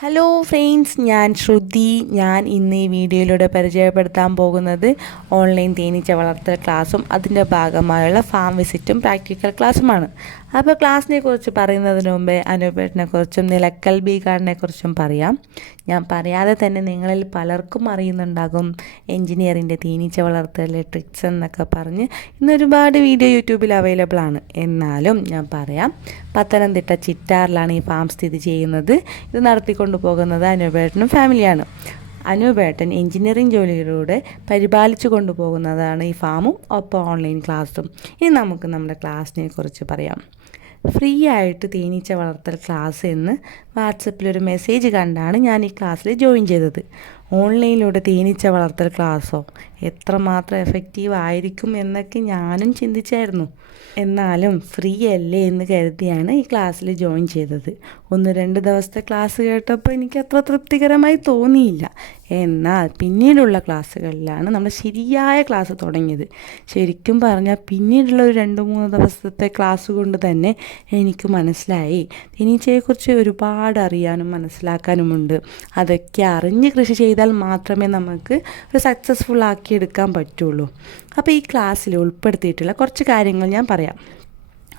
Hello friends, ഞാൻ ശ്രുതി. ഞാൻ ഇന്ന് ഈ വീഡിയോയിലൂടെ പരിചയപ്പെടുത്താൻ പോകുന്നത് ഓൺലൈൻ തേനീച്ച വളർത്തൽ ക്ലാസ്സും അതിൻ്റെ ഭാഗമായുള്ള ഫാം വിസിറ്റും പ്രാക്ടിക്കൽ ക്ലാസ്സുമാണ്. അപ്പോൾ ക്ലാസ്സിനെ കുറിച്ച് പറയുന്നതിന് മുമ്പേ അനൂപേട്ടനെക്കുറിച്ചും നിലക്കൽ ബി ഗാർഡനെക്കുറിച്ചും പറയാം. ഞാൻ പറയാതെ തന്നെ നിങ്ങളിൽ പലർക്കും അറിയുന്നുണ്ടാകും എൻജിനീയറിൻ്റെ തേനീച്ച വളർത്തലിലെ ട്രിക്സ് എന്നൊക്കെ പറഞ്ഞ് ഇന്നൊരുപാട് വീഡിയോ യൂട്യൂബിൽ അവൈലബിൾ ആണ്. എന്നാലും ഞാൻ പറയാം, പത്തനംതിട്ട ചിറ്റാറിലാണ് ഈ ഫാം സ്ഥിതി ചെയ്യുന്നത്. ഇത് നടത്തിക്കൊണ്ടു പോകുന്നത് അനൂപേട്ടനും ഫാമിലിയാണ്. അനൂപേട്ടൻ എൻജിനീയറിംഗ് ജോലിയിലൂടെ പരിപാലിച്ചു കൊണ്ടുപോകുന്നതാണ് ഈ ഫാമും ഒപ്പം ഓൺലൈൻ ക്ലാസ്സും. ഇനി നമുക്ക് നമ്മുടെ ക്ലാസ്സിനെ കുറിച്ച് പറയാം. ഫ്രീ ആയിട്ട് തേനീച്ച വളർത്തൽ ക്ലാസ് എന്ന് വാട്സപ്പിലൊരു മെസ്സേജ് കണ്ടാണ് ഞാൻ ഈ ക്ലാസ്സിൽ ജോയിൻ ചെയ്തത്. ഓൺലൈനിലൂടെ തേനീച്ച വളർത്തൽ ക്ലാസ്സോ എത്രമാത്രം എഫക്റ്റീവ് ആയിരിക്കും എന്നൊക്കെ ഞാനും ചിന്തിച്ചായിരുന്നു. എന്നാലും ഫ്രീ അല്ലേ എന്ന് കരുതിയാണ് ഈ ക്ലാസ്സിൽ ജോയിൻ ചെയ്തത്. 1-2 ദിവസത്തെ ക്ലാസ് കേട്ടപ്പോൾ എനിക്ക് അത്ര തൃപ്തികരമായി തോന്നിയില്ല. എന്നാൽ പിന്നീടുള്ള ക്ലാസ്സുകളിലാണ് നമ്മൾ ശരിയായ ക്ലാസ് തുടങ്ങിയത്. ശരിക്കും പറഞ്ഞാൽ പിന്നീടുള്ള ഒരു 2-3 ദിവസത്തെ ക്ലാസ് കൊണ്ട് തന്നെ എനിക്ക് മനസ്സിലായി, തേനീച്ചയെക്കുറിച്ച് ഒരുപാട് അറിയാനും മനസ്സിലാക്കാനുമുണ്ട്. അതൊക്കെ അറിഞ്ഞ് കൃഷി ചെയ്താൽ മാത്രമേ നമുക്ക് ഒരു സക്സസ്ഫുൾ ആക്കിയെടുക്കാൻ പറ്റുള്ളൂ. അപ്പോൾ ഈ ക്ലാസ്സിൽ ഉൾപ്പെടുത്തിയിട്ടുള്ള കുറച്ച് കാര്യങ്ങൾ ഞാൻ പറയാം.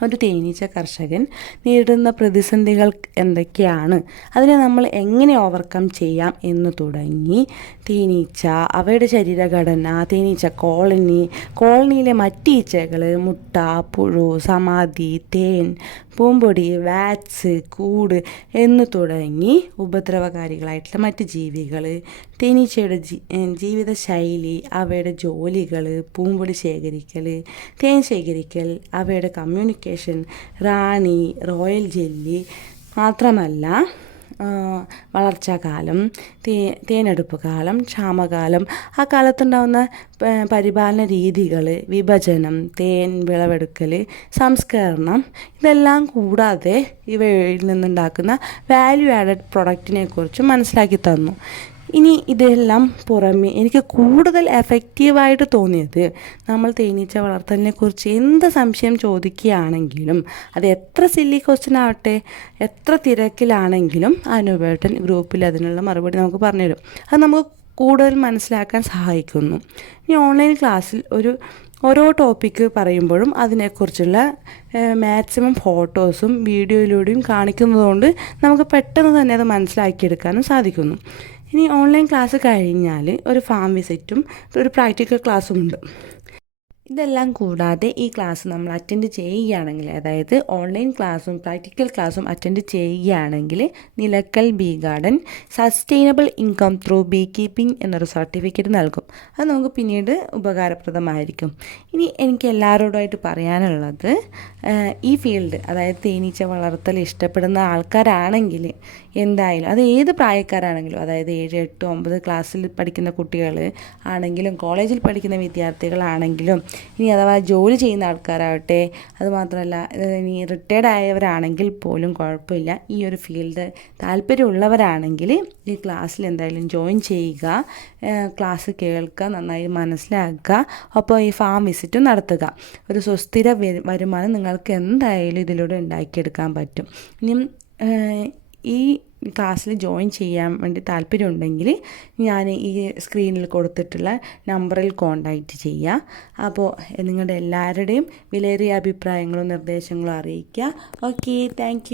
ഒരു തേനീച്ച കർഷകൻ നേരിടുന്ന പ്രതിസന്ധികൾ എന്തൊക്കെയാണ്, അതിനെ നമ്മൾ എങ്ങനെ ഓവർകം ചെയ്യാം എന്ന് തുടങ്ങി തേനീച്ച, അവയുടെ ശരീരഘടന, തേനീച്ച കോളനിയിലെ മറ്റീച്ചകൾ, മുട്ട, പുഴു, സമാധി, തേൻ, പൂമ്പൊടി, വാക്സ്, കൂട് എന്ന് തുടങ്ങി ഉപദ്രവകാരികളായിട്ടുള്ള മറ്റ് ജീവികൾ, തേനീച്ചയുടെ ജീവിത ശൈലി, അവയുടെ ജോലികൾ, പൂമ്പൊടി ശേഖരിക്കൽ, തേൻ ശേഖരിക്കൽ, അവയുടെ കമ്മ്യൂണിക്കേഷൻ, റാണി, റോയൽ ജെല്ലി, മാത്രമല്ല വളർച്ചാകാലം, തേനെടുപ്പ് കാലം, ക്ഷാമകാലം, ആ കാലത്തുണ്ടാകുന്ന പരിപാലന രീതികൾ, വിഭജനം, തേൻ വിളവെടുക്കൽ, സംസ്കരണം, ഇതെല്ലാം കൂടാതെ ഇവയിൽ നിന്നുണ്ടാക്കുന്ന വാല്യൂ ആഡഡ് പ്രൊഡക്റ്റിനെ കുറിച്ച് മനസ്സിലാക്കി തന്നു. ഇനി ഇതെല്ലാം പുറമെ എനിക്ക് കൂടുതൽ എഫക്റ്റീവായിട്ട് തോന്നിയത്, നമ്മൾ തേനീച്ച വളർത്തലിനെ കുറിച്ച് എന്ത് സംശയം ചോദിക്കുകയാണെങ്കിലും അത് എത്ര സില്ലി ക്വസ്റ്റ്യൻ ആവട്ടെ, എത്ര തിരക്കിലാണെങ്കിലും അനൂപേട്ടൻ ഗ്രൂപ്പിൽ അതിനുള്ള മറുപടി നമുക്ക് പറഞ്ഞുതരും. അത് നമുക്ക് കൂടുതൽ മനസ്സിലാക്കാൻ സഹായിക്കുന്നു. ഇനി ഓൺലൈൻ ക്ലാസ്സിൽ ഓരോ ടോപ്പിക്ക് പറയുമ്പോഴും അതിനെക്കുറിച്ചുള്ള മാക്സിമം ഫോട്ടോസും വീഡിയോയിലൂടെയും കാണിക്കുന്നതുകൊണ്ട് നമുക്ക് പെട്ടെന്ന് തന്നെ അത് മനസ്സിലാക്കിയെടുക്കാനും സാധിക്കുന്നു. ഇനി ഓൺലൈൻ ക്ലാസ് കഴിഞ്ഞാൽ ഒരു ഫാം വിസിറ്റും ഒരു പ്രാക്ടിക്കൽ ക്ലാസ്സും ഉണ്ട്. ഇതെല്ലാം കൂടാതെ ഈ ക്ലാസ് നമ്മൾ അറ്റൻഡ് ചെയ്യുകയാണെങ്കിൽ, അതായത് ഓൺലൈൻ ക്ലാസ്സും പ്രാക്ടിക്കൽ ക്ലാസ്സും അറ്റൻഡ് ചെയ്യുകയാണെങ്കിൽ Nilakkal B garden sustainable income through B keeping എന്നൊരു സർട്ടിഫിക്കറ്റ് നൽകും. അത് നമുക്ക് പിന്നീട് ഉപകാരപ്രദമായിരിക്കും. ഇനി എനിക്ക് എല്ലാവരോടുമായിട്ട് പറയാനുള്ളത്, ഈ ഫീൽഡ്, അതായത് തേനീച്ച വളർത്തൽ ഇഷ്ടപ്പെടുന്ന ആൾക്കാരാണെങ്കിൽ എന്തായാലും, അത് ഏത് പ്രായക്കാരാണെങ്കിലും, അതായത് 7, 8, 9 ക്ലാസ്സിൽ പഠിക്കുന്ന കുട്ടികൾ ആണെങ്കിലും കോളേജിൽ പഠിക്കുന്ന വിദ്യാർത്ഥികളാണെങ്കിലും, ഇനി അഥവാ ജോലി ചെയ്യുന്ന ആൾക്കാരാവട്ടെ, അതുമാത്രമല്ല ഇനി റിട്ടയർഡ് ആയവരാണെങ്കിൽ പോലും കുഴപ്പമില്ല. ഈ ഒരു ഫീൽഡ് താല്പര്യമുള്ളവരാണെങ്കിൽ ഈ ക്ലാസ്സിൽ എന്തായാലും ജോയിൻ ചെയ്യുക, ക്ലാസ് കേൾക്കുക, നന്നായി മനസ്സിലാക്കുക, അപ്പോൾ ഈ ഫാം വിസിറ്റും നടത്തുക. ഒരു സുസ്ഥിര വരുമാനം നിങ്ങൾക്ക് എന്തായാലും ഇതിലൂടെ ഉണ്ടാക്കിയെടുക്കാൻ പറ്റും. ഇനിയും ഈ ക്ലാസ്സിൽ ജോയിൻ ചെയ്യാൻ വേണ്ടി താല്പര്യമുണ്ടെങ്കിൽ ഞാൻ ഈ സ്ക്രീനിൽ കൊടുത്തിട്ടുള്ള നമ്പറിൽ കോൺടാക്റ്റ് ചെയ്യുക. അപ്പോൾ നിങ്ങളുടെ എല്ലാവരുടെയും വിലയേറിയ അഭിപ്രായങ്ങളും നിർദ്ദേശങ്ങളും അറിയിക്കുക. Okay, thank